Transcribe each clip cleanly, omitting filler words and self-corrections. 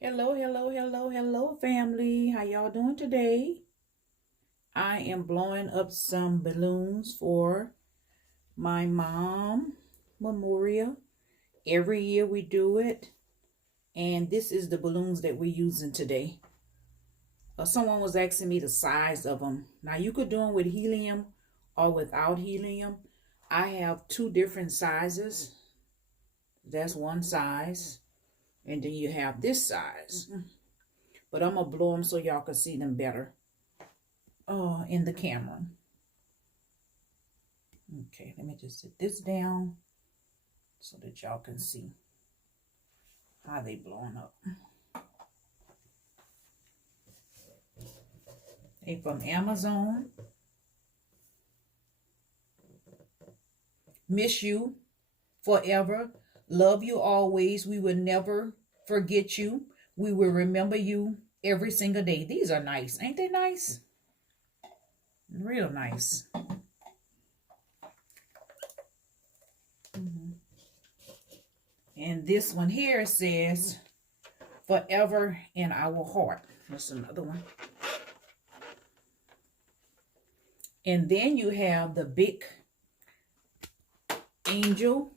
Hello, hello, hello, hello, family. How y'all doing today? I am blowing up some balloons for my mom memorial. Every year we do it, and this is the balloons that we're using today. Someone was asking me the size of them. Now you could do them with helium or without helium. I have two different sizes. That's one size, and then you have this size. But I'm gonna blow them so y'all can see them better in the camera. Okay, let me just sit this down so that y'all can see how they blowing up. They from Amazon. Miss you forever. Love you always. We will never forget you. We will remember you every single day. These are nice. Ain't they nice? Real nice. And this one here says, forever in our heart. That's another one. And then you have the big angel,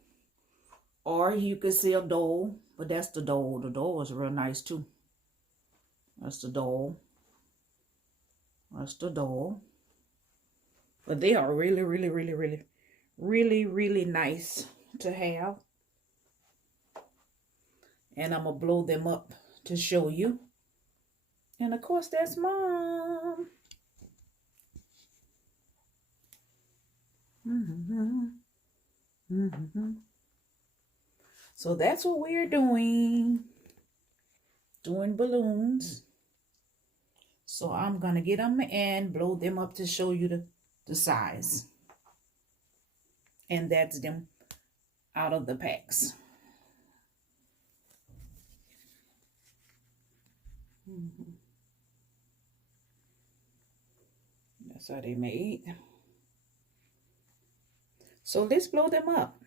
or you could say a doll, but that's the doll. The doll is real nice too. That's the doll. That's the doll. But they are really, really, really, really, really, really nice to have. And I'm going to blow them up to show you. And of course, that's Mom. So that's what we're doing. Doing balloons. So I'm going to get them and blow them up to show you the size. And that's them out of the packs. That's how they made. So let's blow them up.